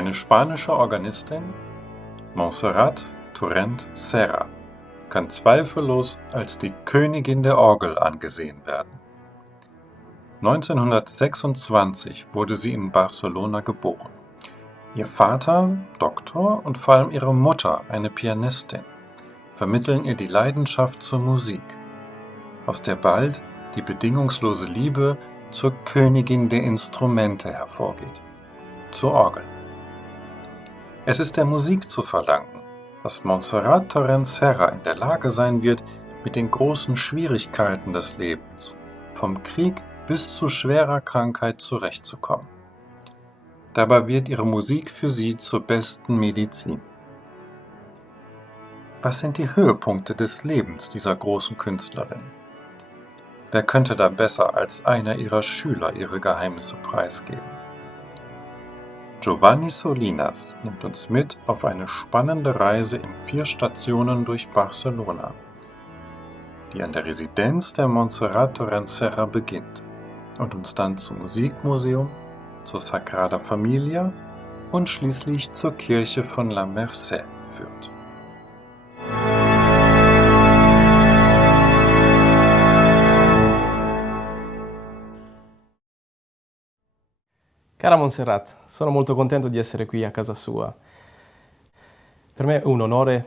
Eine spanische Organistin, Montserrat Torrent Serra, kann zweifellos als die Königin der Orgel angesehen werden. 1926 wurde sie in Barcelona geboren. Ihr Vater, Doktor, und vor allem ihre Mutter, eine Pianistin, vermitteln ihr die Leidenschaft zur Musik, aus der bald die bedingungslose Liebe zur Königin der Instrumente hervorgeht, zur Orgel. Es ist der Musik zu verdanken, dass Montserrat Torrent Serra in der Lage sein wird, mit den großen Schwierigkeiten des Lebens, vom Krieg bis zu schwerer Krankheit zurechtzukommen. Dabei wird ihre Musik für sie zur besten Medizin. Was sind die Höhepunkte des Lebens dieser großen Künstlerin? Wer könnte da besser als einer ihrer Schüler ihre Geheimnisse preisgeben? Giovanni Solinas nimmt uns mit auf eine spannende Reise in 4 Stationen durch Barcelona, die an der Residenz der Montserrat Torrent Serra beginnt und uns dann zum Musikmuseum, zur Sagrada Familia und schließlich zur Kirche von La Merced führt. Cara Montserrat, sono molto contento di essere qui a casa sua. Per me è un onore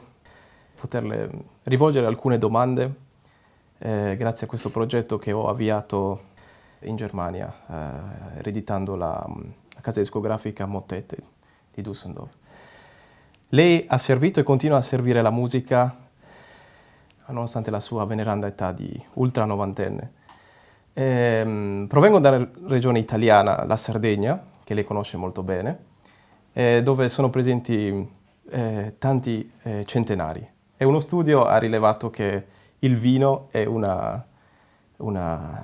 poterle rivolgere alcune domande grazie a questo progetto che ho avviato in Germania, ereditando la casa discografica Motet di Düsseldorf. Lei ha servito e continua a servire la musica nonostante la sua veneranda età di ultra novantenne. Provengo dalla regione italiana, la Sardegna, che lei conosce molto bene, dove sono presenti tanti centenari. E uno studio ha rilevato che il vino è una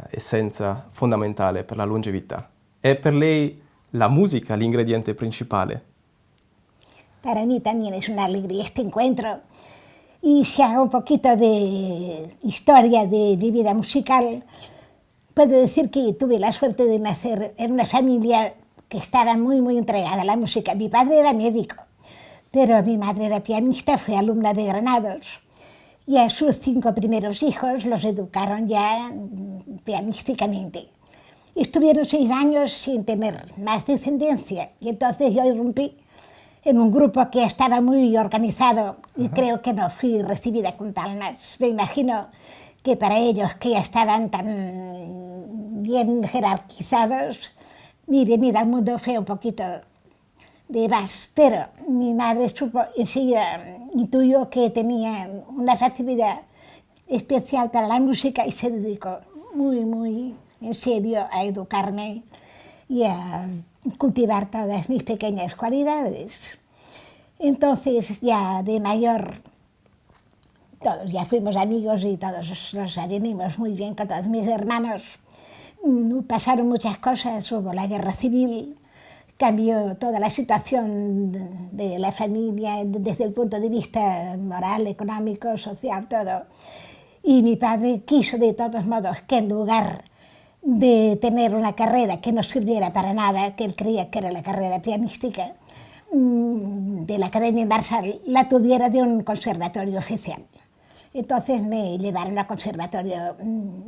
essenza fondamentale per la longevità. È per lei la musica l'ingrediente principale? Para mí también es una alegría este encuentro. Y si hago un poquito de historia de mi vida musical, puedo decir que tuve la suerte de nacer en una familia que estaba muy entregada a la música. Mi padre era médico, pero mi madre era pianista, fue alumna de Granados. Y a sus 5 primeros hijos los educaron ya pianísticamente. Estuvieron 6 años sin tener más descendencia y entonces yo irrumpí en un grupo que estaba muy organizado y creo que no fui recibida con palmas. Me imagino que para ellos, que ya estaban tan bien jerarquizados, mi venida al mundo fue un poquito de vas, pero mi madre supo enseguida, intuyó que tenía una facilidad especial para la música y se dedicó muy en serio a educarme y a cultivar todas mis pequeñas cualidades. Entonces, ya de mayor, todos ya fuimos amigos y todos nos avenimos muy bien con todos mis hermanos. Pasaron muchas cosas, hubo la guerra civil, cambió toda la situación de la familia desde el punto de vista moral, económico, social, todo. Y mi padre quiso de todos modos que en lugar de tener una carrera que no sirviera para nada, que él creía que era la carrera pianística, de la Academia Marsal, la tuviera de un conservatorio oficial. Entonces me llevaron al conservatorio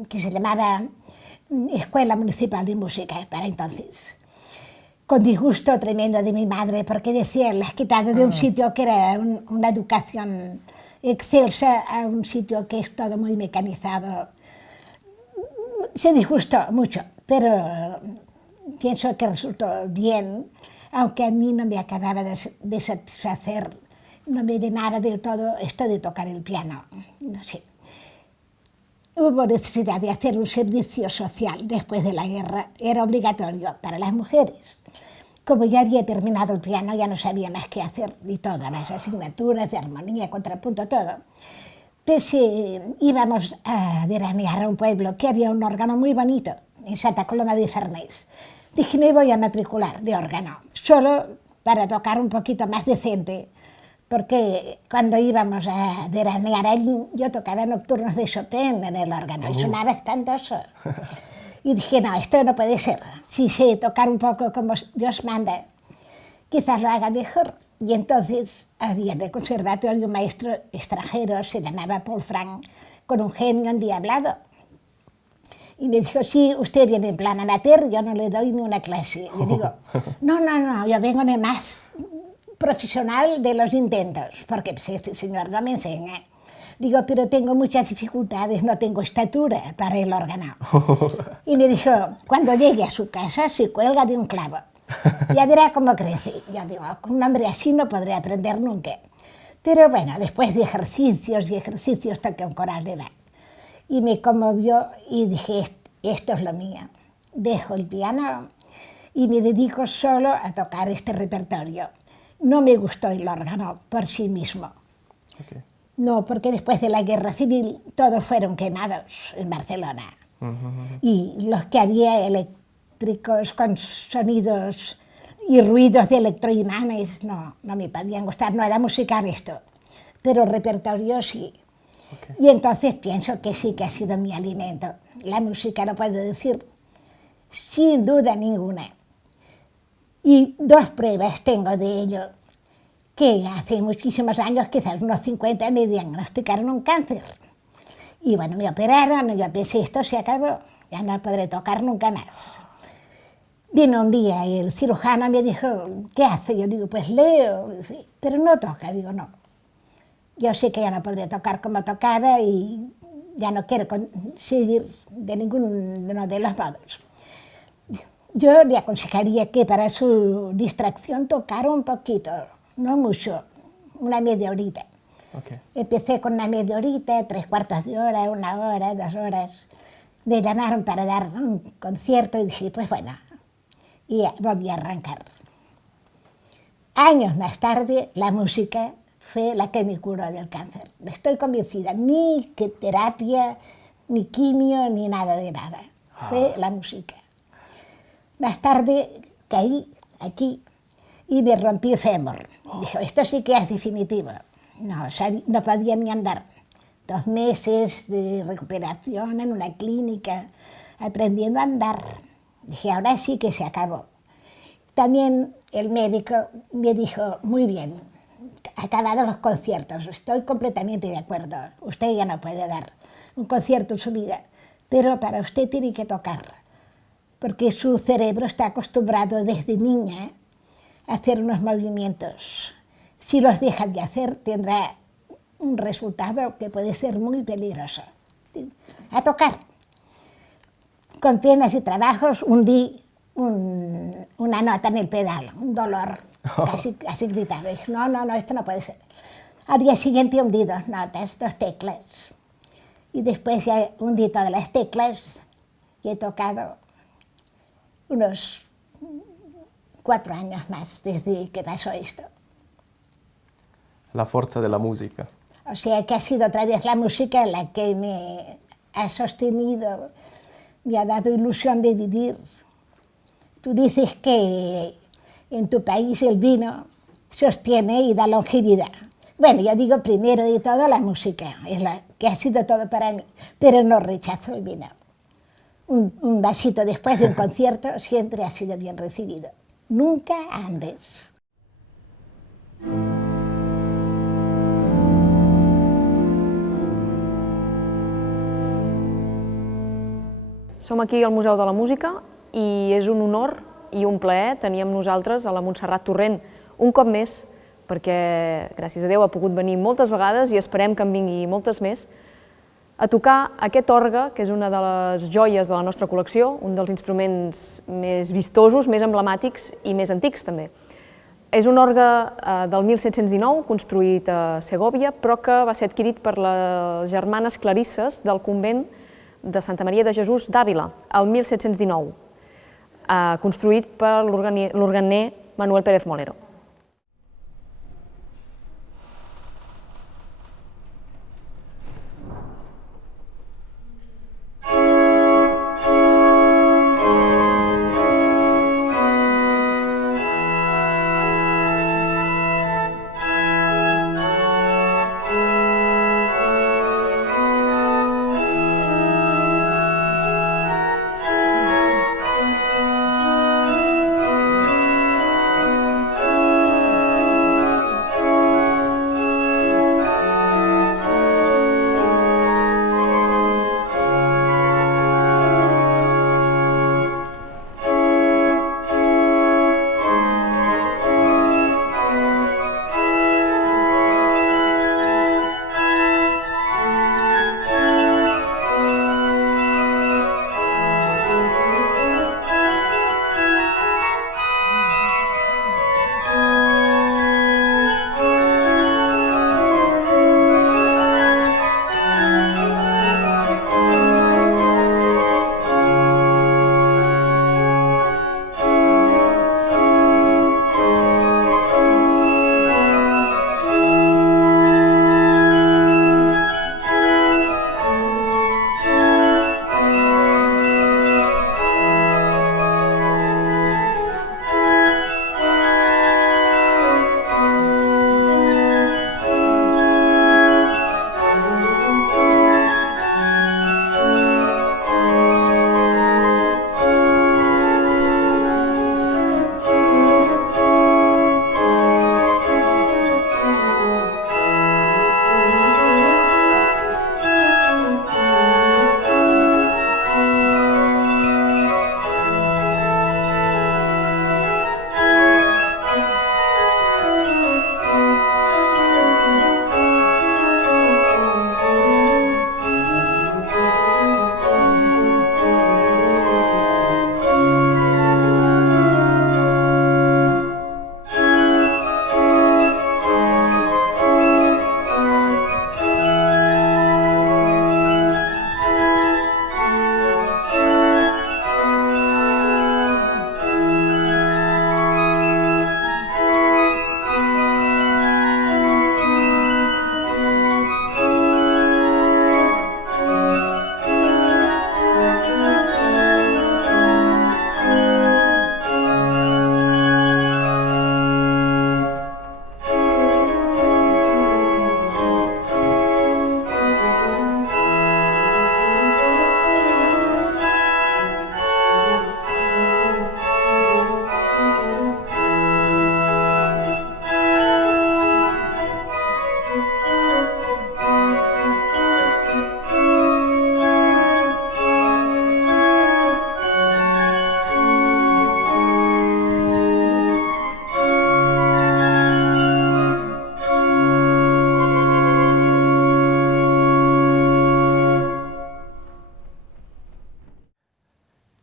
que se llamaba Escuela Municipal de Música para entonces. Con disgusto tremendo de mi madre, porque decía, la has quitado de un sitio que era una educación excelsa a un sitio que es todo muy mecanizado. Se disgustó mucho, pero pienso que resultó bien, aunque a mí no me acababa de satisfacer, no me llenaba del todo esto de tocar el piano, no sé. Hubo necesidad de hacer un servicio social después de la guerra, era obligatorio para las mujeres. Como ya había terminado el piano, ya no sabía más qué hacer, y todas las asignaturas de armonía, contrapunto, todo. Pues íbamos a veranear a un pueblo que había un órgano muy bonito, en Santa Coloma de Farners. Dije, me voy a matricular de órgano, solo para tocar un poquito más decente, porque cuando íbamos a veranear allí, yo tocaba nocturnos de Chopin en el órgano, y sonaba espantoso. Y dije, no, esto no puede ser, si sé tocar un poco como Dios manda. quizás lo haga mejor. Y entonces había en el conservatorio un maestro extranjero, se llamaba Paul Frank, con un genio endiablado. Y me dijo, sí, usted viene en plan amateur, yo no le doy ni una clase. Y yo digo, no, yo vengo de más profesional de los intentos, porque pues, este señor no me enseña. Digo, pero tengo muchas dificultades, no tengo estatura para el órgano. Y me dijo, cuando llegue a su casa se cuelga de un clavo. Ya verá cómo crece. Yo digo, con un hombre así no podré aprender nunca. Pero bueno, después de ejercicios y ejercicios toqué un coral de Bach. Y me conmovió y dije, esto es lo mío. Dejo el piano y me dedico solo a tocar este repertorio. No me gustó el órgano por sí mismo. Okay. No, porque después de la guerra civil todos fueron quemados en Barcelona. Y los que había eléctricos con sonidos y ruidos de electroimanes no me podían gustar, no era musical esto, pero el repertorio sí. Okay. Y entonces pienso que sí que ha sido mi alimento. La música, lo puedo decir sin duda ninguna. Y dos pruebas tengo de ello, que hace muchísimos años, quizás unos 50, me diagnosticaron un cáncer. Y bueno, me operaron y yo pensé, esto se acabó, ya no podré tocar nunca más. Vino un día y el cirujano me dijo, ¿qué hace? Yo digo, pues leo, pero no toca. Digo, no. Yo sé que ya no podré tocar como tocaba y ya no quiero seguir de ninguno de los modos. Yo le aconsejaría que para su distracción tocara un poquito, no mucho, una media horita. Okay. Empecé con una media horita, 3/4 de hora, 1 hora, 2 horas. Me llamaron para dar un concierto y dije, pues bueno, y volví a arrancar. Años más tarde, la música fue la que me curó del cáncer. Estoy convencida, ni que terapia, ni quimio, ni nada de nada. Fue la música. Más tarde caí aquí y me rompí el fémur. Dijo, esto sí que es definitivo. No podía ni andar. 2 meses de recuperación en una clínica, aprendiendo a andar. Dije, ahora sí que se acabó. También el médico me dijo, muy bien, acabados los conciertos, estoy completamente de acuerdo. Usted ya no puede dar un concierto en su vida, pero para usted tiene que tocar, porque su cerebro está acostumbrado desde niña a hacer unos movimientos. Si los deja de hacer, tendrá un resultado que puede ser muy peligroso. A tocar. Con penas y trabajos hundí una nota en el pedal, un dolor, casi gritado. Dije, no, esto no puede ser. Al día siguiente hundí 2 notas, 2 teclas. Y después ya hundí todas las teclas y he tocado unos 4 años más desde que pasó esto. La fuerza de la música. O sea que ha sido otra vez la música la que me ha sostenido, me ha dado ilusión de vivir. Tú dices que en tu país el vino sostiene y da longevidad. Bueno, yo digo primero de todo la música, es la que ha sido todo para mí, pero no rechazo el vino. Un vasito después de un concierto siempre ha sido bien recibido. Nunca antes. Som aquí al Museu de la Música i és un honor i un plaer tenir amb nosaltres a la Montserrat Torrent un cop més, perquè, gràcies a Déu, ha pogut venir moltes vegades i esperem que en vingui moltes més, a tocar aquest orgue, que és una de les joies de la nostra col·lecció, un dels instruments més vistosos, més emblemàtics i més antics també. És un orgue del 1719, construït a Segòvia, però que va ser adquirit per les germanes clarisses del convent de Santa Maria de Jesús d'Àvila, el 1719, construït per l'organer Manuel Pérez Molero.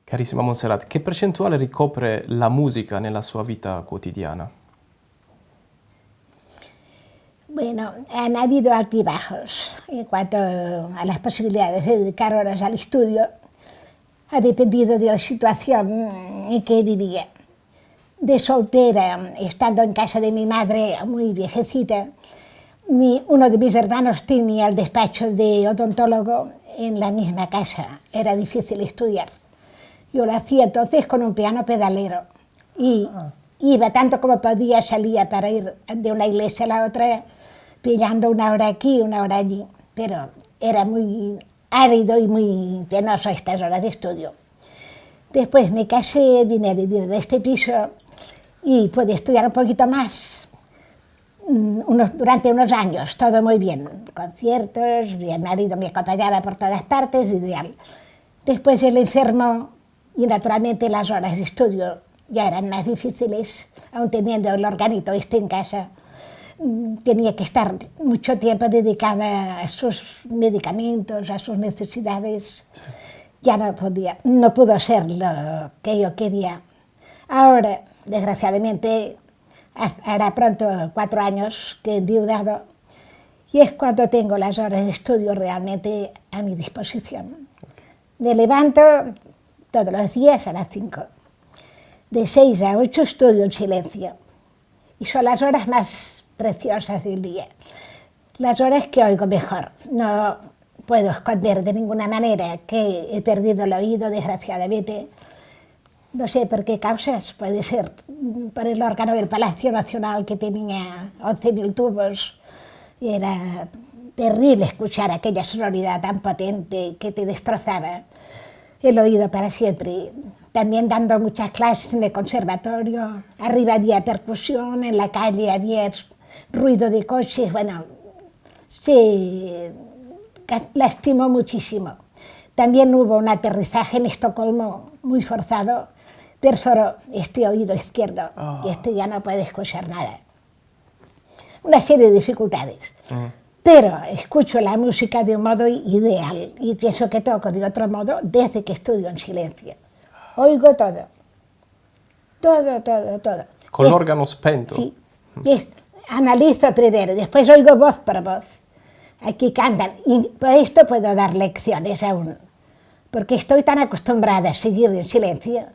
Carissima Montserrat, che percentuale ricopre la musica nella sua vita quotidiana? Bueno, han habido altibajos en cuanto a las posibilidades de dedicar horas al estudio. Ha dependido de la situación en que vivía. De soltera, estando en casa de mi madre, muy viejecita, uno de mis hermanos tenía el despacho de odontólogo en la misma casa. Era difícil estudiar. Yo lo hacía entonces con un piano pedalero. Y iba tanto como podía, salía para ir de una iglesia a la otra, pillando una hora aquí, una hora allí. Pero era muy árido y muy penoso estas horas de estudio. Después me casé, vine a vivir en este piso y pude estudiar un poquito más. Durante unos años, todo muy bien. Conciertos, mi marido me acompañaba por todas partes, ideal. Después él enfermó y naturalmente las horas de estudio ya eran más difíciles, aun teniendo el organito en casa. Tenía que estar mucho tiempo dedicada a sus medicamentos, a sus necesidades. Sí. Ya no podía, no pudo ser lo que yo quería. Ahora, desgraciadamente, hará pronto 4 años que he endeudado y es cuando tengo las horas de estudio realmente a mi disposición. Me levanto todos los días a las 5. De 6 a 8 estudio en silencio y son las horas más preciosas del día, las horas que oigo mejor. No puedo esconder de ninguna manera que he perdido el oído, desgraciadamente. No sé por qué causas, puede ser por el órgano del Palacio Nacional que tenía 11.000 tubos y era terrible escuchar aquella sonoridad tan potente que te destrozaba el oído para siempre. También dando muchas clases en el conservatorio, arriba había percusión, en la calle había ruido de coches, bueno, se lastimó muchísimo. También hubo un aterrizaje en Estocolmo muy forzado, perforó este oído izquierdo y este ya no puede escuchar nada. Una serie de dificultades. Pero escucho la música de un modo ideal y pienso que toco de otro modo desde que estudio en silencio. Oigo todo. Todo, todo, todo. Con l'organo spento? Sí. Analizo primero, después oigo voz por voz. Aquí cantan y por esto puedo dar lecciones aún, porque estoy tan acostumbrada a seguir en silencio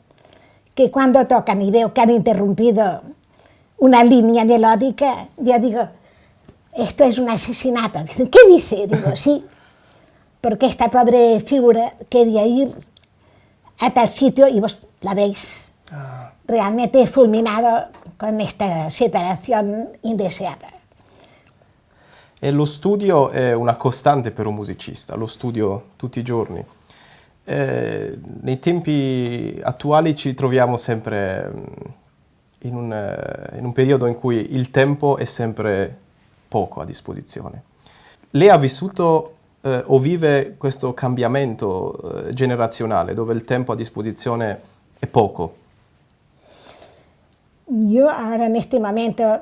que cuando tocan y veo que han interrumpido una línea melódica, yo digo, esto es un asesinato. Dicen, ¿qué dice? Digo, sí, porque esta pobre figura quería ir a tal sitio y vos la veis. Realmente fulminado con esta separazione indeseata. E lo studio è una costante per un musicista, lo studio tutti i giorni. Nei tempi attuali ci troviamo sempre in un periodo in cui il tempo è sempre poco a disposizione. Lei ha vissuto o vive questo cambiamento generazionale dove il tempo a disposizione è poco? Yo ahora en este momento,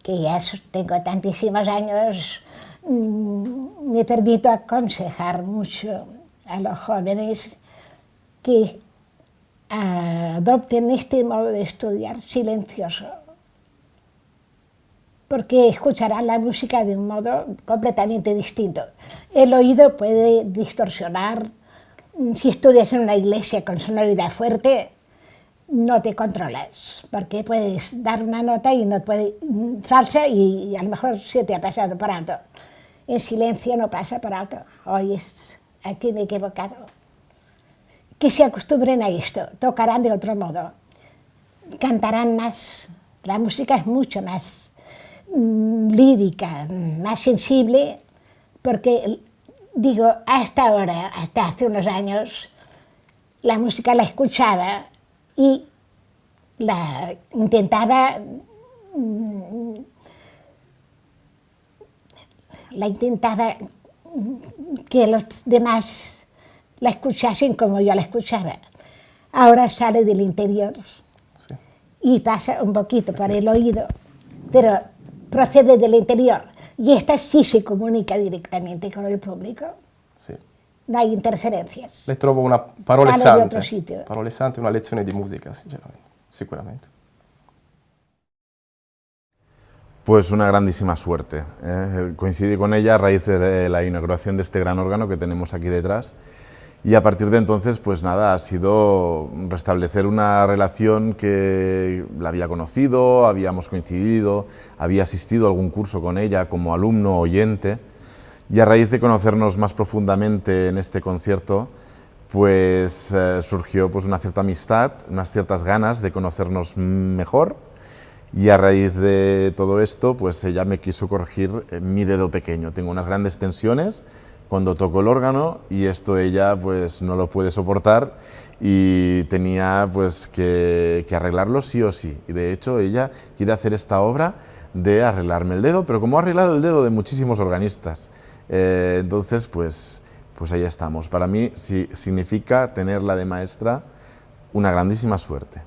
que ya tengo tantísimos años, me permito aconsejar mucho a los jóvenes que adopten este modo de estudiar silencioso, porque escucharán la música de un modo completamente distinto. El oído puede distorsionar. Si estudias en una iglesia con sonoridad fuerte, no te controlas, porque puedes dar una nota y no puede, falsa y a lo mejor se te ha pasado por alto. En silencio no pasa por alto. Oye, aquí me he equivocado. Que se acostumbren a esto, tocarán de otro modo, cantarán más. La música es mucho más lírica, más sensible, porque digo, hasta ahora, hasta hace unos años, la música la escuchaba y la intentaba que los demás la escuchasen como yo la escuchaba. Ahora sale del interior sí. Y pasa un poquito por el oído, pero procede del interior y esta sí se comunica directamente con el público. Sí. no hay interferencias. Le trovo una parole Sale sante, di altro sito. parole sante, una lezione di musica, sinceramente, sicuramente. Pues una grandísima suerte. Coincidí con ella a raíz de la inauguración de este gran órgano que tenemos aquí detrás. Y a partir de entonces, pues nada, ha sido restablecer una relación que la había conocido, habíamos coincidido, había asistido a algún curso con ella como alumno oyente, y a raíz de conocernos más profundamente en este concierto, pues surgió pues una cierta amistad, unas ciertas ganas de conocernos mejor, y a raíz de todo esto, pues ella me quiso corregir mi dedo pequeño. Tengo unas grandes tensiones cuando toco el órgano y esto ella pues no lo puede soportar y tenía pues que arreglarlo sí o sí. Y de hecho ella quiere hacer esta obra de arreglarme el dedo, pero como ha arreglado el dedo de muchísimos organistas. Entonces pues ahí estamos. Para mí sí, significa tenerla de maestra una grandísima suerte.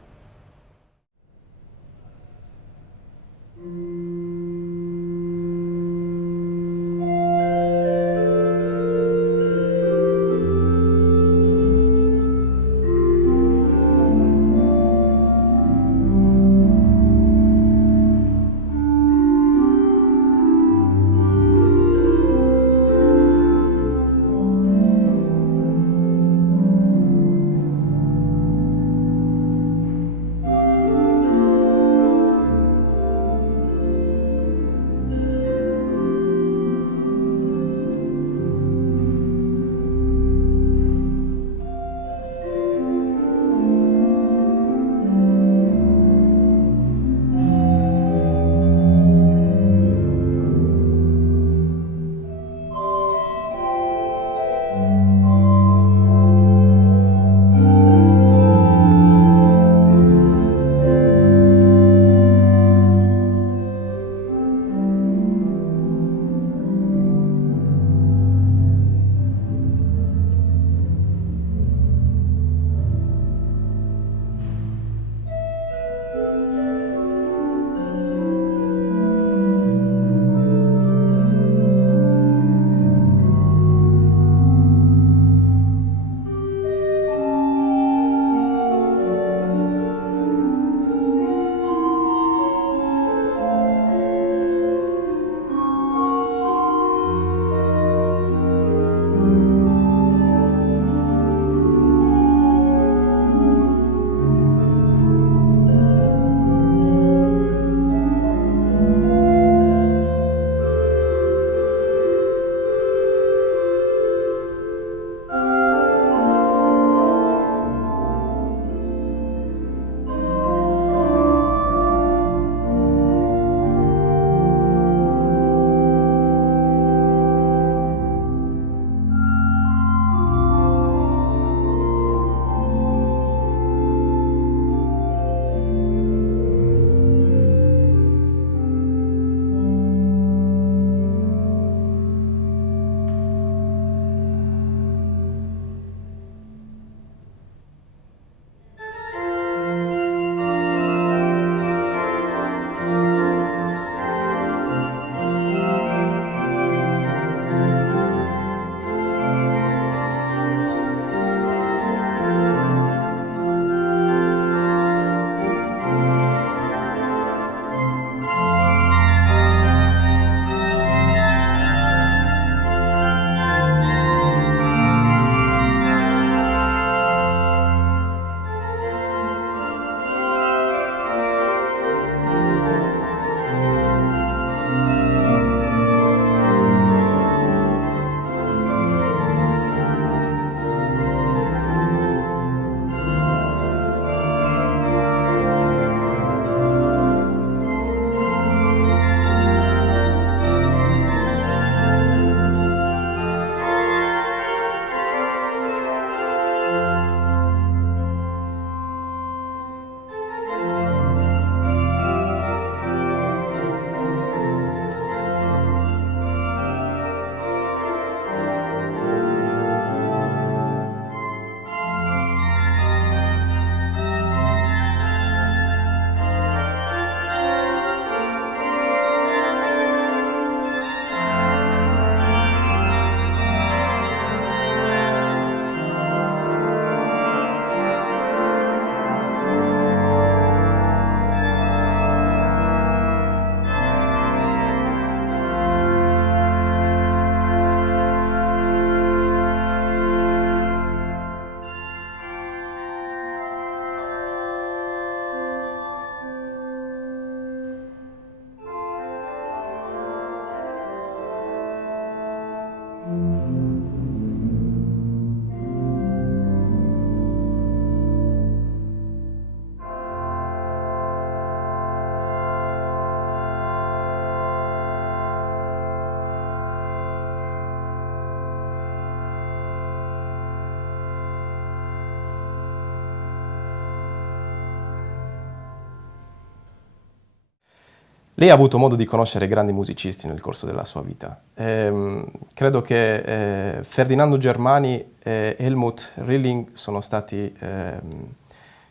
Lei ha avuto modo di conoscere grandi musicisti nel corso della sua vita. Credo che Ferdinando Germani e Helmut Rilling sono stati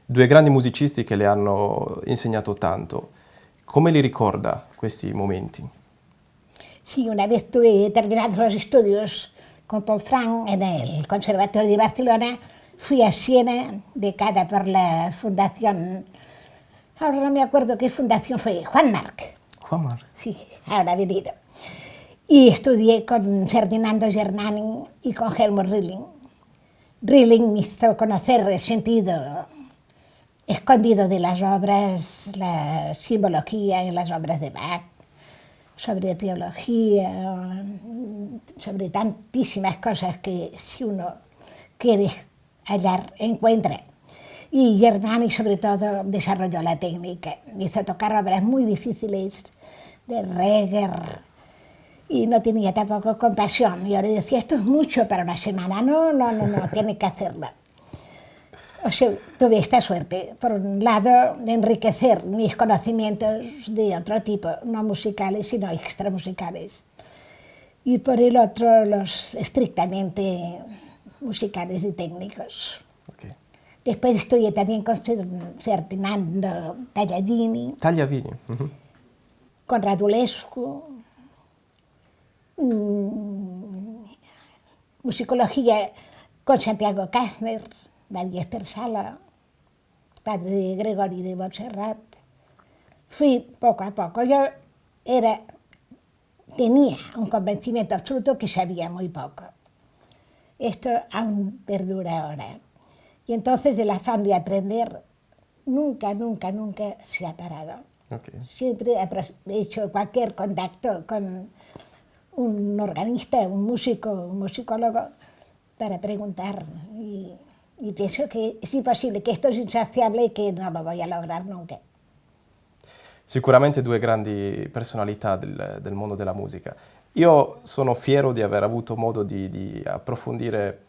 due grandi musicisti che le hanno insegnato tanto. Come li ricorda questi momenti? Sí, una vez tuve terminados los estudios con Paul Frank en el Conservatorio de Barcelona, fui a Siena, becada por la fundación, ahora no me acuerdo qué fundación fue, Juan Marc. Juan Marc. Sí, ahora ha venido. Y estudié con Ferdinando Germani y con Helmut Rilling. Rilling me hizo conocer el sentido escondido de las obras, la simbología en las obras de Bach, sobre teología, sobre tantísimas cosas que si uno quiere hallar, encuentra. Y Germani sobre todo desarrolló la técnica, me hizo tocar obras muy difíciles de Reger y no tenía tampoco compasión. Yo le decía, esto es mucho para una semana, no, tiene que hacerlo. O sea, tuve esta suerte, por un lado, de enriquecer mis conocimientos de otro tipo, no musicales, sino extramusicales. Y por el otro, los estrictamente musicales y técnicos. Okay. Después estudié también con Ferdinando Tagliavini. Tagliavini. Uh-huh. Con Radulescu. Musicología con Santiago Kastner, Ballester Sala, padre de Gregory de Montserrat. Fui poco a poco. Yo tenía un convencimiento absoluto que sabía muy poco. Esto aún perdura ahora. Y entonces el afán de aprender nunca se ha parado. Okay. Siempre he hecho cualquier contacto con un organista, un músico, un musicólogo, para preguntar. Y pienso que es imposible, che esto es insaziabile e che non lo voy a lograr nunca. Sicuramente due grandi personalità del mondo della musica. Io sono fiero di aver avuto modo di approfondire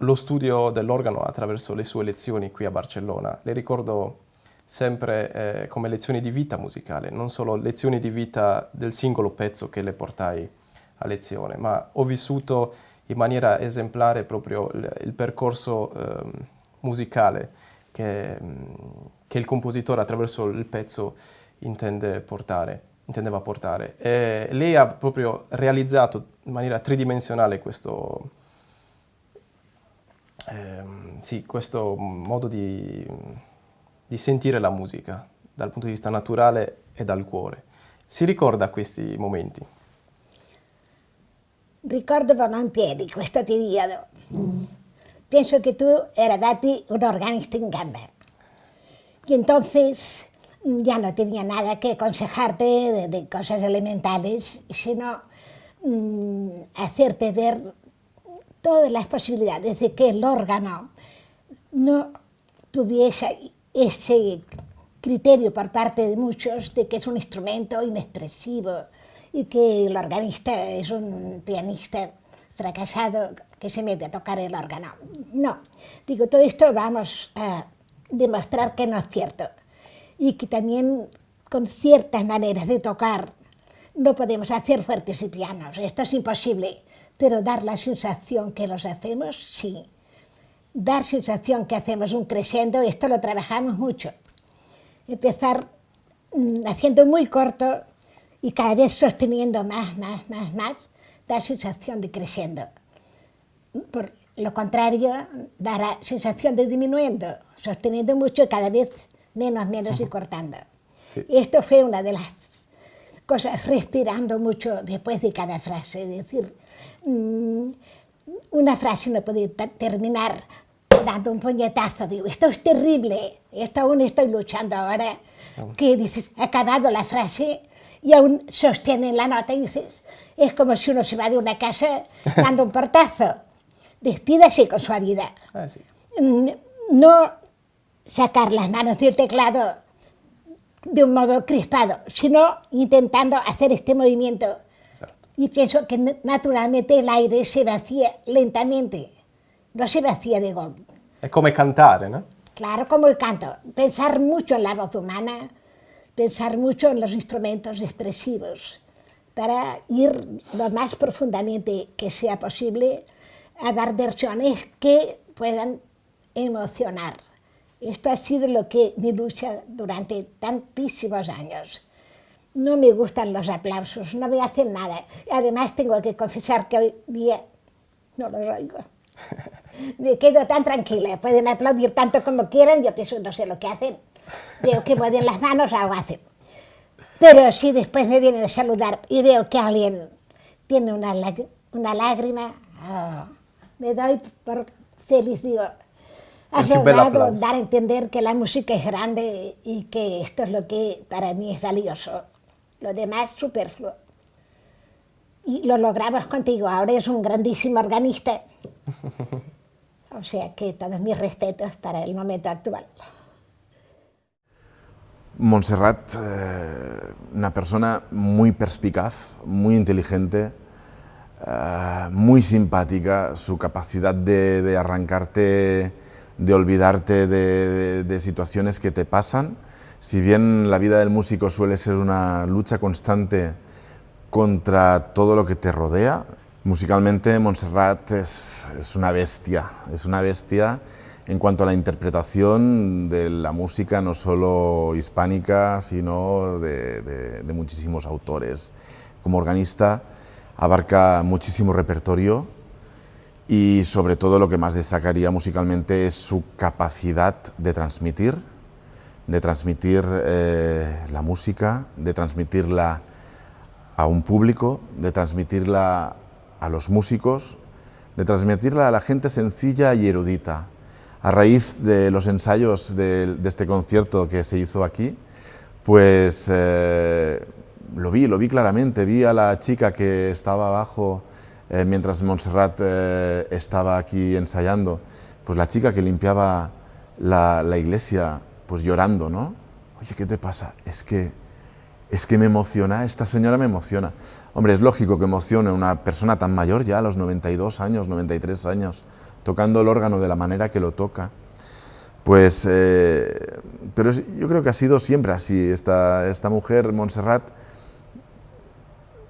lo studio dell'organo attraverso le sue lezioni qui a Barcellona. Le ricordo sempre come lezioni di vita musicale, non solo lezioni di vita del singolo pezzo che le portai a lezione, ma ho vissuto in maniera esemplare proprio il percorso musicale che il compositore attraverso il pezzo intendeva portare. E lei ha proprio realizzato in maniera tridimensionale questo modo di sentire la musica dal punto di vista naturale e dal cuore. Si ricorda questi momenti? Ricordo volentieri questo periodo. Pienso que tú eravati un organista en gamba. Y entonces ya no tenía nada que aconsejarte de cosas elementales, sino hacerte ver todas las posibilidades de que el órgano no tuviese ese criterio por parte de muchos de que es un instrumento inexpresivo y que el organista es un pianista fracasado que se mete a tocar el órgano. No, digo, todo esto vamos a demostrar que no es cierto y que también con ciertas maneras de tocar no podemos hacer fuertes y pianos, esto es imposible, pero dar la sensación que los hacemos, sí. Dar sensación que hacemos un crescendo, esto lo trabajamos mucho. Empezar haciendo muy corto y cada vez sosteniendo más, da sensación de crescendo. Por lo contrario, dará sensación de disminuyendo, sosteniendo mucho y cada vez menos y cortando. Sí. Esto fue una de las cosas, respirando mucho después de cada frase, es decir, una frase no puede terminar dando un puñetazo, digo, esto es terrible, esto aún estoy luchando ahora, que dices, ha acabado la frase y aún sostienen la nota y dices, es como si uno se va de una casa dando un portazo, despídase con suavidad. Ah, sí. No sacar las manos del teclado de un modo crispado, sino intentando hacer este movimiento. Exacto. Y pienso que naturalmente el aire se vacía lentamente, no se vacía de golpe. È come cantare, no? Claro, como el canto, pensar mucho en la voz humana, pensar mucho en los instrumentos expresivos para ir lo más profundamente que sea posible a dar versiones que puedan emocionar. Esto ha sido lo que mi lucha durante tantísimos años. No me gustan los aplausos, no me hacen nada. Además tengo que confesar que hoy día no los oigo. Me quedo tan tranquila, pueden aplaudir tanto como quieran, yo pienso, no sé lo que hacen, veo que mueven las manos, algo hacen. Pero si después me vienen a saludar y veo que alguien tiene una lágrima, me doy por feliz, digo, has logrado dar a entender que la música es grande y que esto es lo que para mí es valioso. Lo demás, superfluo. Y lo logramos contigo, ahora es un grandísimo organista. O sea que todos mis respetos para el momento actual. Montserrat, una persona muy perspicaz, muy inteligente, muy simpática, su capacidad de arrancarte, de olvidarte de situaciones que te pasan. Si bien la vida del músico suele ser una lucha constante contra todo lo que te rodea, musicalmente Montserrat es una bestia en cuanto a la interpretación de la música no solo hispánica, sino de muchísimos autores. Como organista abarca muchísimo repertorio y sobre todo lo que más destacaría musicalmente es su capacidad de transmitir la música, de transmitirla a un público, de transmitirla a los músicos, de transmitirla a la gente sencilla y erudita. A raíz de los ensayos de este concierto que se hizo aquí, pues lo vi claramente, vi a la chica que estaba abajo mientras Montserrat estaba aquí ensayando, pues la chica que limpiaba la iglesia, pues llorando, ¿no? Oye, ¿qué te pasa? Es que me emociona, esta señora me emociona. Hombre, es lógico que emocione una persona tan mayor ya, a los 92 años, 93 años, tocando el órgano de la manera que lo toca. Pues, pero yo creo que ha sido siempre así, esta mujer, Montserrat,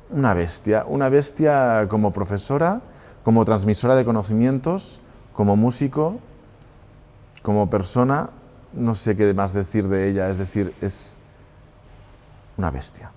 una bestia como profesora, como transmisora de conocimientos, como músico, como persona, no sé qué más decir de ella, es decir, es una bestia.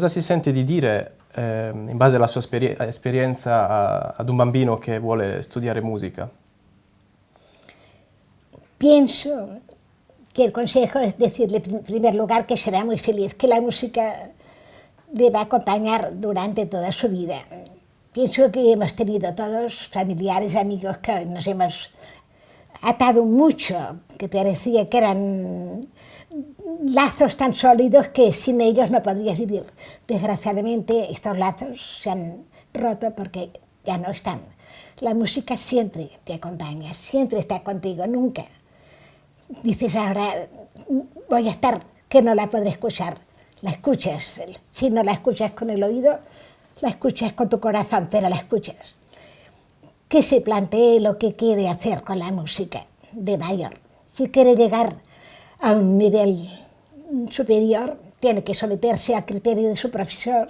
cosa si sente di dire, in base alla sua esperienza, ad un bambino che vuole studiare musica? Pienso que el consejo es decirle en primer lugar que será muy feliz, que la música le va a acompañar durante toda su vida. Pienso que hemos tenido todos familiares, amigos que nos hemos atado mucho, que parecía que eran lazos tan sólidos que sin ellos no podrías vivir. Desgraciadamente estos lazos se han roto porque ya no están. La música siempre te acompaña, siempre está contigo, nunca. Dices ahora, voy a estar, que no la podré escuchar. La escuchas, si no la escuchas con el oído, la escuchas con tu corazón, pero la escuchas. Que se plantee lo que quiere hacer con la música de mayor. Si quiere llegar a un nivel superior, tiene que someterse al criterio de su profesor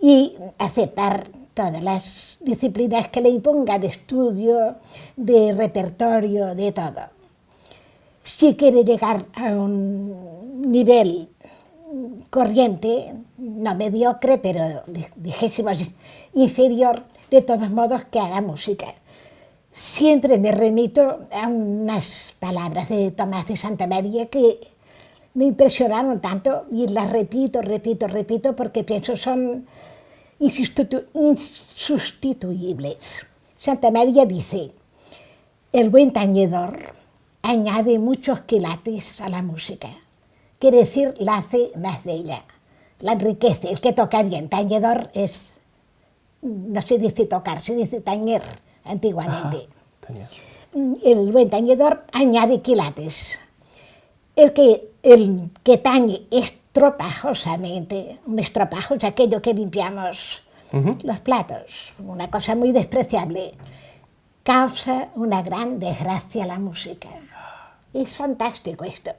y aceptar todas las disciplinas que le imponga de estudio, de repertorio, de todo. Si quiere llegar a un nivel corriente, no mediocre, pero dijésemos inferior, de todos modos que haga música. Siempre me remito a unas palabras de Tomás de Santa María que me impresionaron tanto y las repito porque pienso son insustituibles. Santa María dice, el buen tañedor añade muchos quilates a la música. Quiere decir, la hace más bella, la enriquece. El que toca bien, tañedor es, no se dice tocar, se dice tañer antiguamente. Tañer. El buen tañedor añade quilates. El que tañe estropajosamente, un estropajo es aquello que limpiamos los platos, una cosa muy despreciable, causa una gran desgracia a la música. Es fantástico esto.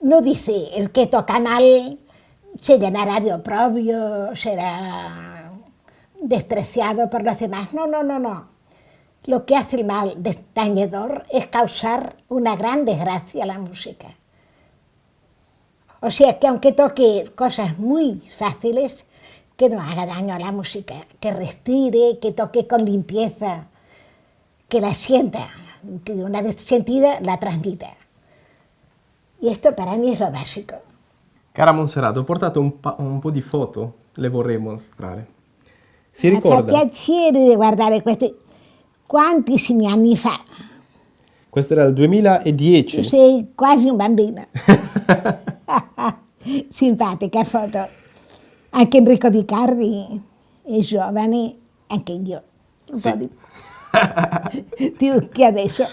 No dice, el que toca mal se llenará de oprobio, será despreciado por los demás. No. Lo que hace el mal de tañedor es causar una gran desgracia a la música. O sea que aunque toque cosas muy fáciles, que no haga daño a la música, que respire, que toque con limpieza, que la sienta, que una vez sentida la transmita. E questo per me è lo basico. Cara Montserrat, ho portato un po' di foto, le vorrei mostrare. Si Mi fa ricorda? piacere di guardare questi quantissimi anni fa. Questo era il 2010. Tu sei quasi un bambino. Simpatica foto. Anche Enrico Di Carri è giovane, anche io. Un Sì. po' di più che adesso.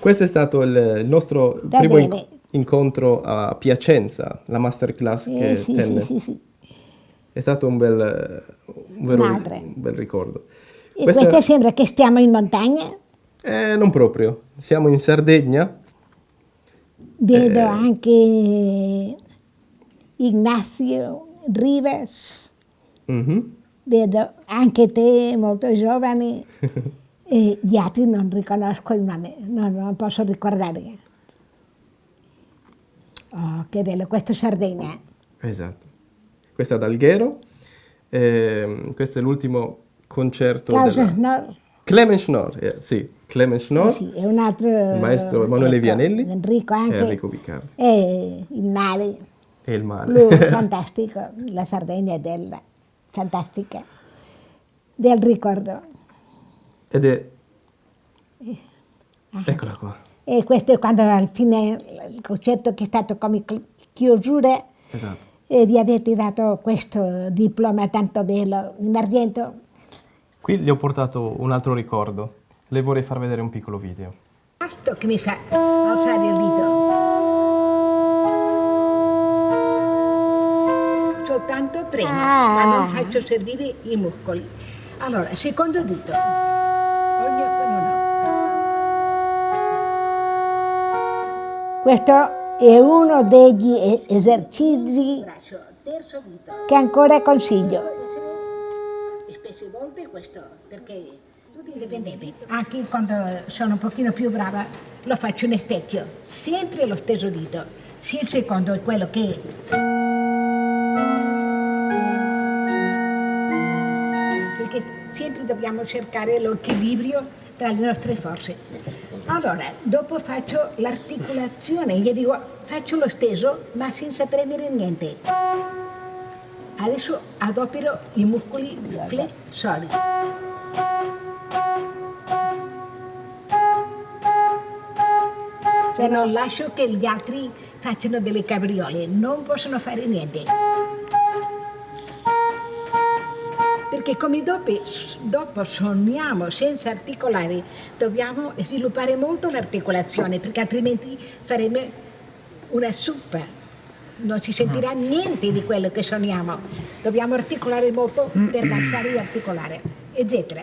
Questo è stato il nostro Va primo bene. incontro a Piacenza, la masterclass che tenne. Sì. È stato un bel Madre. ricordo. E questa sembra che stiamo in montagna. Non proprio. Siamo in Sardegna. Vedo anche Ignazio Rivas, Mhm. vedo anche te molto giovane e gli altri non riconosco il nome, non posso ricordare. Oh, che bello, questo è Sardegna. Esatto. Questo è ad Alghero. Questo è l'ultimo concerto Causa Schnorr, Clemens Schnorr, sì, Clemens Schnorr, sì, è un altro... il maestro Emanuele Vianelli, Enrico anche. e Enrico Vicardi. E il mare, E il mare. fantastico, la Sardegna è bella, fantastica, del ricordo. Ed è... Eccola qua. E questo è quando al fine il concerto che è stato come chiusura Esatto. e vi avete dato questo diploma tanto bello in argento. Qui gli ho portato un altro ricordo. Le vorrei far vedere un piccolo video. Questo che mi fa alzare il dito. Soltanto premo, ma non faccio servire i muscoli. Allora, secondo dito. Questo è uno degli esercizi che ancora consiglio. Spesse volte questo, perché tutto indipendente. Anche quando sono un pochino più brava lo faccio in specchio, sempre lo stesso dito. Sì, il secondo è quello che dobbiamo cercare l'equilibrio tra le nostre forze. Allora, dopo faccio l'articolazione, io dico faccio lo stesso ma senza premere niente. Adesso adopero i muscoli flessori. Cioè non lascio che gli altri facciano delle cabriole, non possono fare niente. Perché come dopo suoniamo senza articolare, dobbiamo sviluppare molto l'articolazione, perché altrimenti faremo una zuppa. Non si sentirà niente di quello che suoniamo. Dobbiamo articolare molto per lasciare di articolare, eccetera.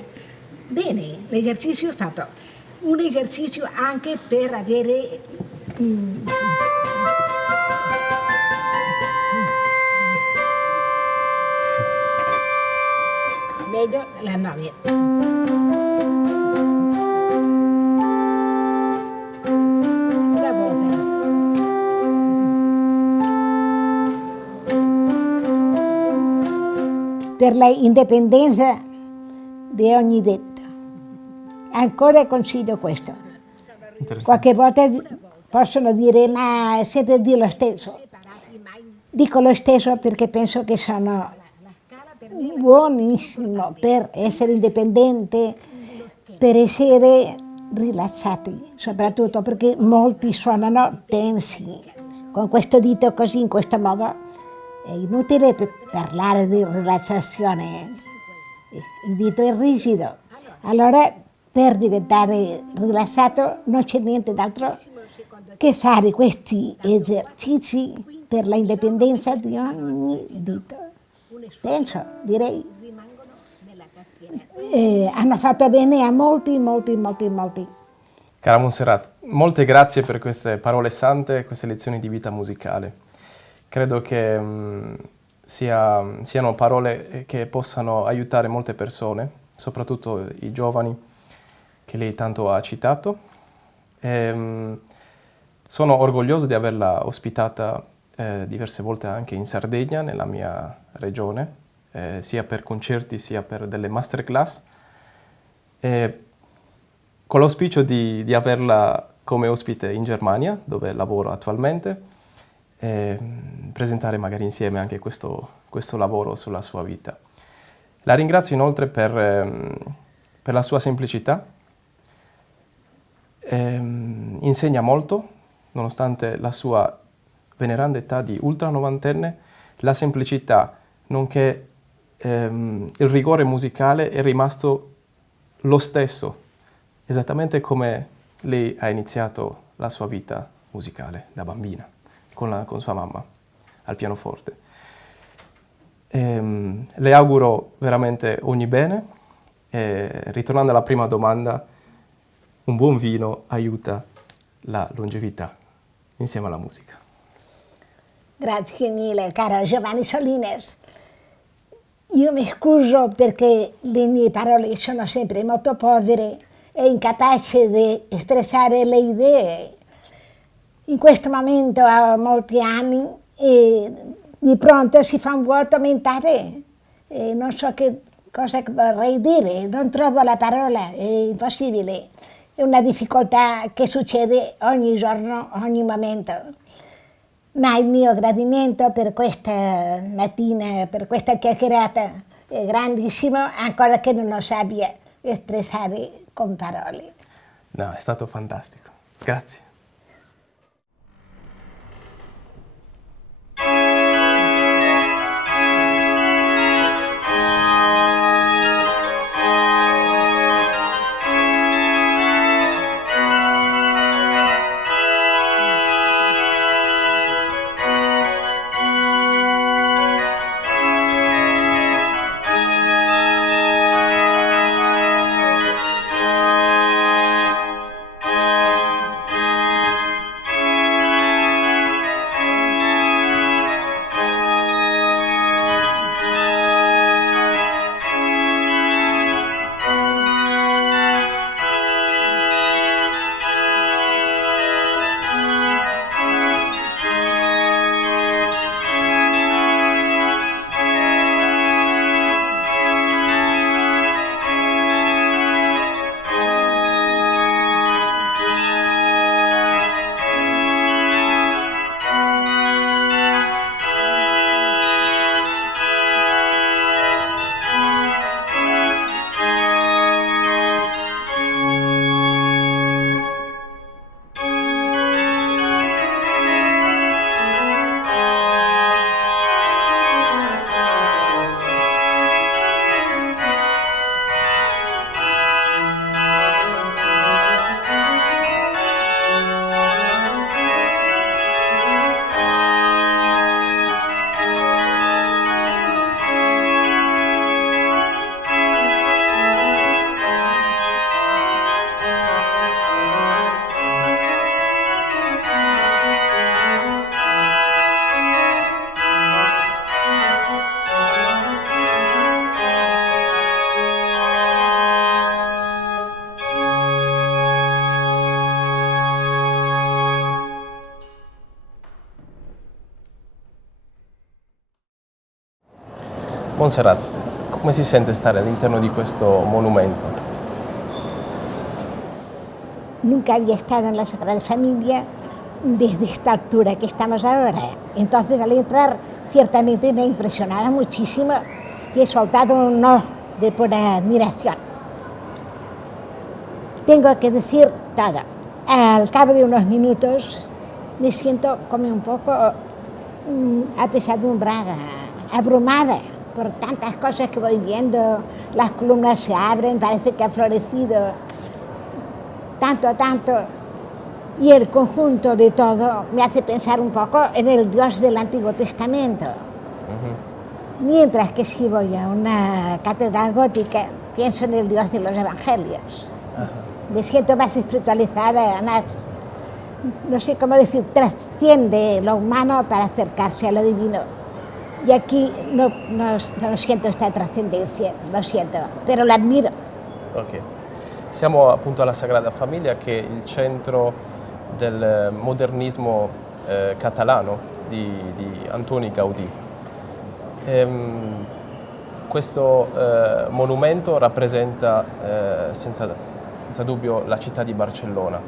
Bene, l'esercizio è fatto. Un esercizio anche per avere meglio la 9. Una volta. Per l'indipendenza di ogni detto. Ancora consiglio questo. Qualche volta possono dire ma è sempre dire lo stesso. Dico lo stesso perché penso che sono buonissimo per essere indipendente, per essere rilassati, soprattutto perché molti suonano tensi. Con questo dito così, in questo modo, è inutile parlare di rilassazione. Il dito è rigido. Allora, per diventare rilassato non c'è niente d'altro che fare questi esercizi per la indipendenza di ogni dito. Penso, direi. Hanno fatto bene a molti. Cara Montserrat, molte grazie per queste parole sante e queste lezioni di vita musicale. Credo che siano parole che possano aiutare molte persone, soprattutto i giovani che lei tanto ha citato. Sono orgoglioso di averla ospitata diverse volte anche in Sardegna, nella mia regione, sia per concerti sia per delle masterclass, con l'auspicio di averla come ospite in Germania, dove lavoro attualmente, e presentare magari insieme anche questo lavoro sulla sua vita. La ringrazio inoltre per la sua semplicità. Insegna molto, nonostante la sua veneranda età di ultra novantenne, la semplicità, nonché il rigore musicale è rimasto lo stesso, esattamente come lei ha iniziato la sua vita musicale da bambina, con sua mamma, al pianoforte. Le auguro veramente ogni bene e, ritornando alla prima domanda, un buon vino aiuta la longevità insieme alla musica. Grazie mille, caro Giovanni Solines. Io mi scuso perché le mie parole sono sempre molto povere e incapaci di espressare le idee. In questo momento ho molti anni e di pronto si fa un vuoto mentale e non so che cosa vorrei dire, non trovo la parola, è impossibile. È una difficoltà che succede ogni giorno, ogni momento. Ma il mio gradimento per questa mattina, per questa chiacchierata è grandissimo, ancora che non lo sappia espressare con parole. No, è stato fantastico. Grazie. Montserrat, come si sente stare all'interno di questo monumento? Nunca había estado en la Sagrada Familia desde esta altura que estamos ahora. Entonces, al entrar, ciertamente me impresionaba muchísimo y he soltado un no de pura admiración. Tengo que decir todo. Al cabo de unos minutos me siento como un poco apesadumbrada, abrumada por tantas cosas que voy viendo. Las columnas se abren, parece que ha florecido tanto, y el conjunto de todo me hace pensar un poco en el Dios del Antiguo Testamento. Mientras que si voy a una catedral gótica, pienso en el Dios de los Evangelios. Me siento más espiritualizada, más, no sé cómo decir, trasciende lo humano para acercarse a lo divino. Y aquí no siento esta trascendencia, lo siento, pero la admiro. Ok. Siamo appunto alla Sagrada Famiglia, che è il centro del modernismo catalano di Antoni Gaudì. Questo monumento rappresenta senza dubbio la città di Barcellona.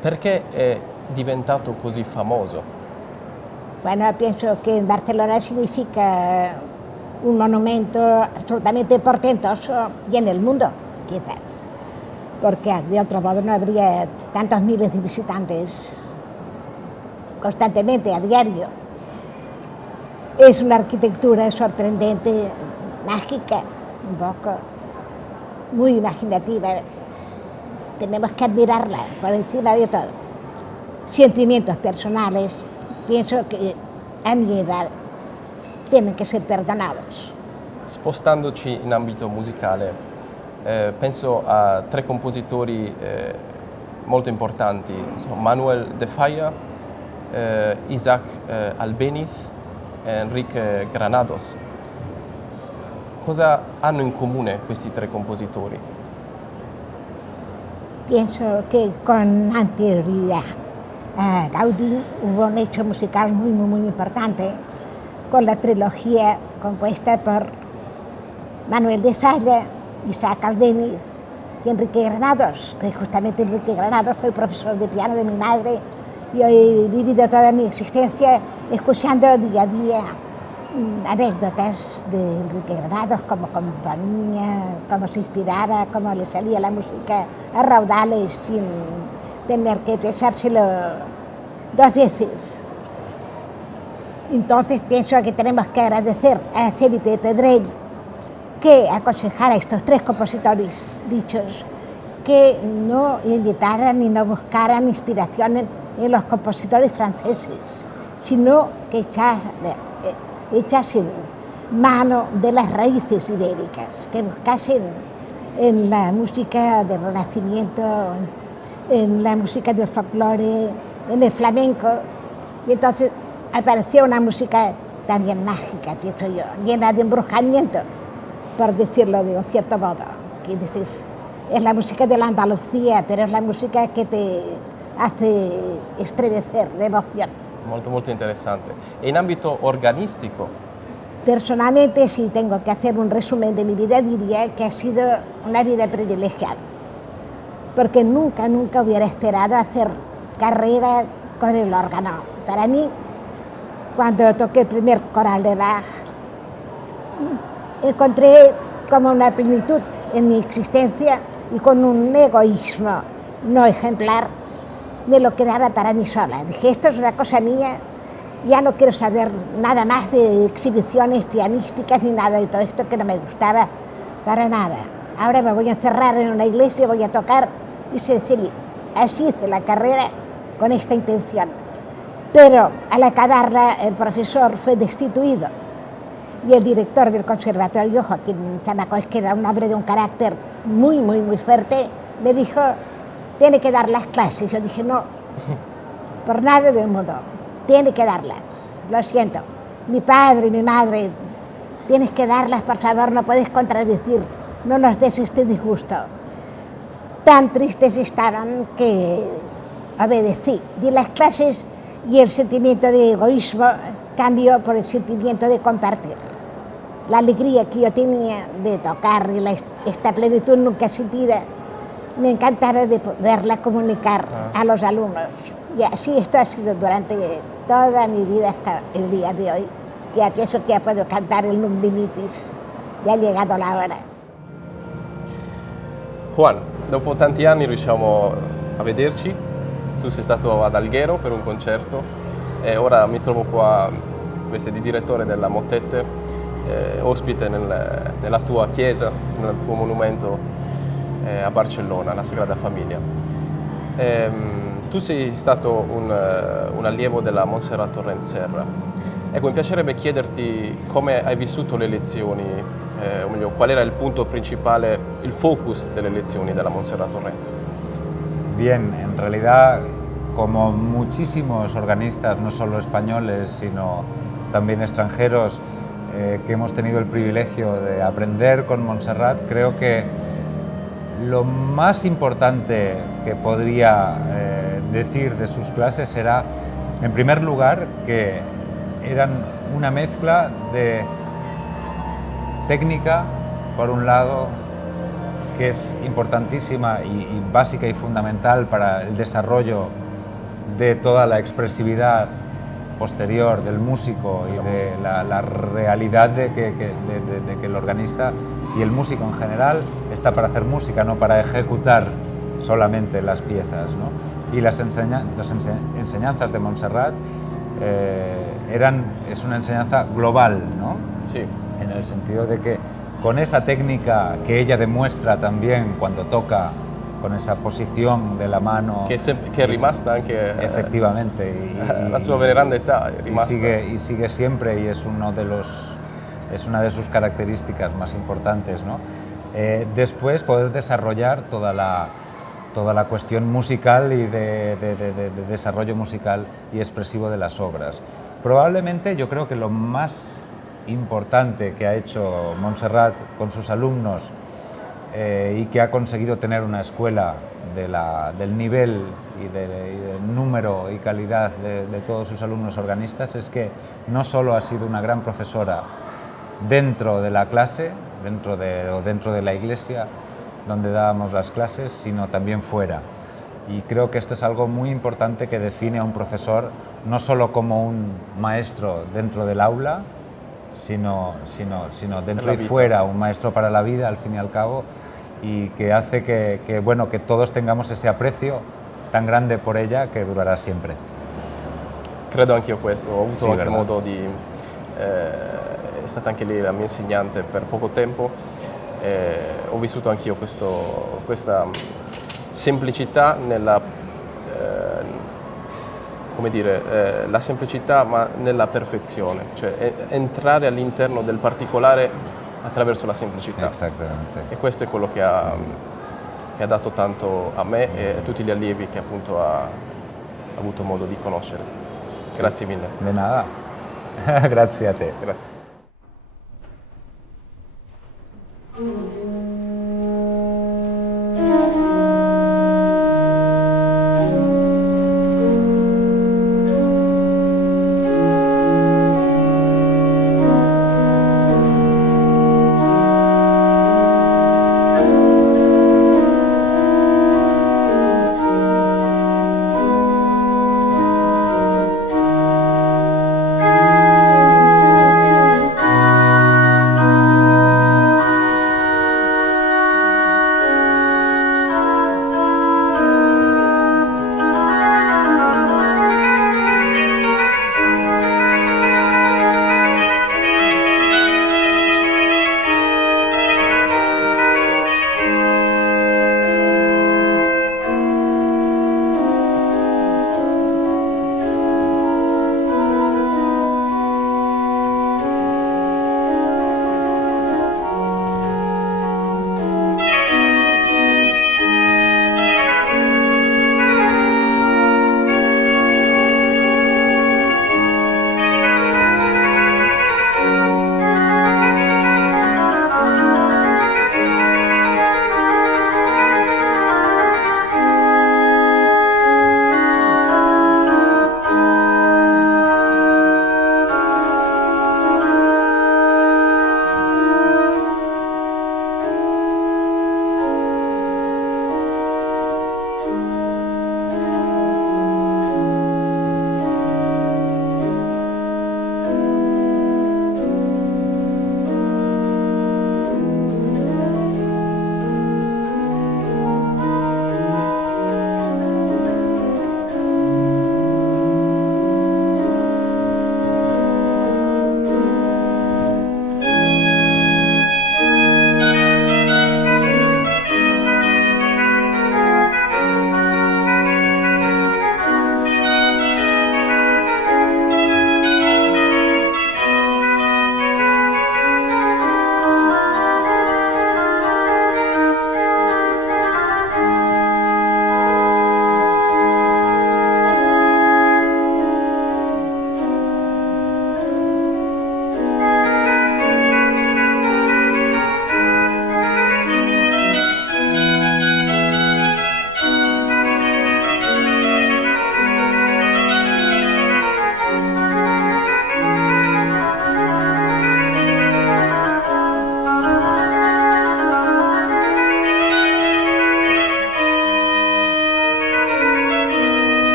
Perché è diventato così famoso? Bueno, pienso que en Barcelona significa un monumento absolutamente portentoso y en el mundo, quizás, porque de otro modo no habría tantos miles de visitantes constantemente, a diario. Es una arquitectura sorprendente, mágica, un poco, muy imaginativa. Tenemos que admirarla por encima de todo. Sentimientos personales, pienso che a mia età tienen che essere perdonados. Spostandoci in ambito musicale, penso a tre compositori molto importanti, Manuel de Falla, Isaac Albéniz e Enrique Granados. Cosa hanno in comune questi tre compositori? Pienso que con anterioridad a Gaudí hubo un hecho musical muy importante con la trilogía compuesta por Manuel de Falla, Isaac Albéniz y Enrique Granados, que justamente Enrique Granados fue profesor de piano de mi madre y hoy he vivido toda mi existencia escuchando día a día anécdotas de Enrique Granados, cómo componía, cómo se inspiraba, cómo le salía la música a raudales sin tener que pensárselo dos veces. Entonces pienso que tenemos que agradecer a Felipe Pedrell que aconsejara a estos tres compositores dichos que no invitaran y no buscaran inspiración en los compositores franceses, sino que echasen mano de las raíces ibéricas, que buscasen en la música del Renacimiento, en la música del folclore, en el flamenco, y entonces apareció una música también mágica, pienso yo, llena de embrujamiento, por decirlo de un cierto modo, que dices, es la música de la Andalucía, pero es la música que te hace estremecer de emoción. Molto interessante. E in ambito organistico? Personalmente, si tengo que hacer un resumen de mi vida, diría que ha sido una vida privilegiada, porque nunca hubiera esperado hacer carrera con el órgano. Para mí, cuando toqué el primer coral de Bach, encontré como una plenitud en mi existencia y con un egoísmo no ejemplar me lo quedaba para mí sola. Dije, esto es una cosa mía, ya no quiero saber nada más de exhibiciones pianísticas ni nada de todo esto que no me gustaba para nada. Ahora me voy a encerrar en una iglesia, voy a tocar y ser feliz. Así hice la carrera con esta intención. Pero al acabarla el profesor fue destituido y el director del conservatorio, Joaquín Zamacois, que era un hombre de un carácter muy fuerte, me dijo, tiene que dar las clases. Yo dije, no, por nada del mundo, tiene que darlas, lo siento. Mi padre y mi madre, tienes que darlas, por favor, no puedes contradecir, no nos des este disgusto. Tan tristes estaban que obedecí, di las clases y el sentimiento de egoísmo cambió por el sentimiento de compartir. la alegría que yo tenía de tocar y esta plenitud nunca sentida, me encantaba de poderla comunicar a los alumnos. Y así esto ha sido durante toda mi vida hasta el día de hoy. Ya pienso que ya puedo cantar el Nunc Dimittis, ya ha llegado la hora. Juan, dopo tanti anni riusciamo a vederci, tu sei stato ad Alghero per un concerto e ora mi trovo qua in veste di direttore della Mottette, ospite nella tua chiesa, nel tuo monumento a Barcellona, la Sagrada Famiglia. Tu sei stato un allievo della Montserrat Torrent Serra. Ecco, mi piacerebbe chiederti come hai vissuto le lezioni, o meglio, qual era il punto principale, il focus delle lezioni della Montserrat Torrent. Bien, en realidad, como muchísimos organistas, no solo españoles, sino también extranjeros, que hemos tenido el privilegio de aprender con Montserrat, creo que lo más importante que podría decir de sus clases era, en primer lugar, que eran una mezcla de técnica, por un lado, que es importantísima y básica y fundamental para el desarrollo de toda la expresividad posterior del músico y de la realidad de que el organista y el músico en general está para hacer música, no para ejecutar solamente las piezas, ¿no? Y las enseñanzas de Montserrat es una enseñanza global, ¿no? Sí. En el sentido de que con esa técnica que ella demuestra también cuando toca, con esa posición de la mano... Che è rimasta anche... Efectivamente. La sua veneranda età è rimasta. Y sigue siempre, y es una de sus características más importantes, ¿no? Después poder desarrollar toda la cuestión musical y de desarrollo musical y expresivo de las obras. Probablemente yo creo que lo más importante que ha hecho Montserrat con sus alumnos y que ha conseguido tener una escuela del nivel y del número y calidad de todos sus alumnos organistas es que no solo ha sido una gran profesora dentro de la clase, dentro de la iglesia donde dábamos las clases, sino también fuera. Y creo que esto es algo muy importante que define a un profesor no solo como un maestro dentro del aula, sino dentro y fuera, un maestro para la vida al fin y al cabo, y que hace que todos tengamos ese aprecio tan grande por ella que durará siempre. Credo anch'io questo, ho avuto Sì, anche verdad. modo di... è stata anche lei la mia insegnante per poco tempo, ho vissuto anch'io questa semplicità nella... come dire, la semplicità ma nella perfezione, cioè entrare all'interno del particolare attraverso la semplicità. Exactamente. E questo è quello che ha dato tanto a me e a tutti gli allievi che appunto ha avuto modo di conoscere. Grazie mille. De nada. Gracias a te. Grazie.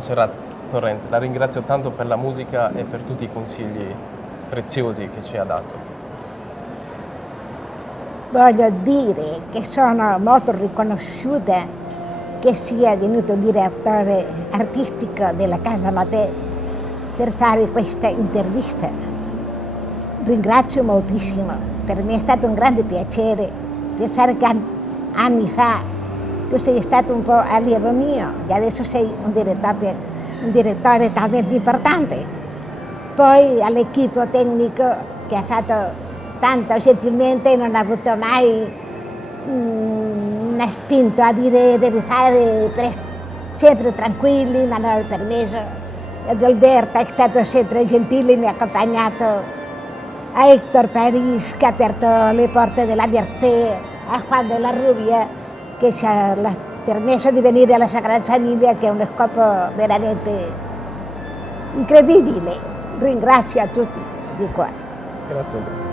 Montserrat Torrente, la ringrazio tanto per la musica e per tutti i consigli preziosi che ci ha dato. Voglio dire che sono molto riconosciuta che sia venuto il direttore artistico della Casa Mattei per fare questa intervista. Ringrazio moltissimo, per me è stato un grande piacere pensare che anni fa tu sei stato un po' allievo mio e adesso sei un direttore talmente importante. Poi all'equipo tecnico che ha fatto tanto gentilmente, non ha avuto mai una spinta a dire devi fare sempre tranquilli, mi hanno permesso. Ed Alberto è stato sempre gentile, mi ha accompagnato, a Hector Paris che ha aperto le porte della Bertè, a Juan de la Rubia che ci ha permesso di venire alla Sagrada Famiglia, che è uno scopo veramente incredibile. Ringrazio a tutti di cuore. Grazie a te.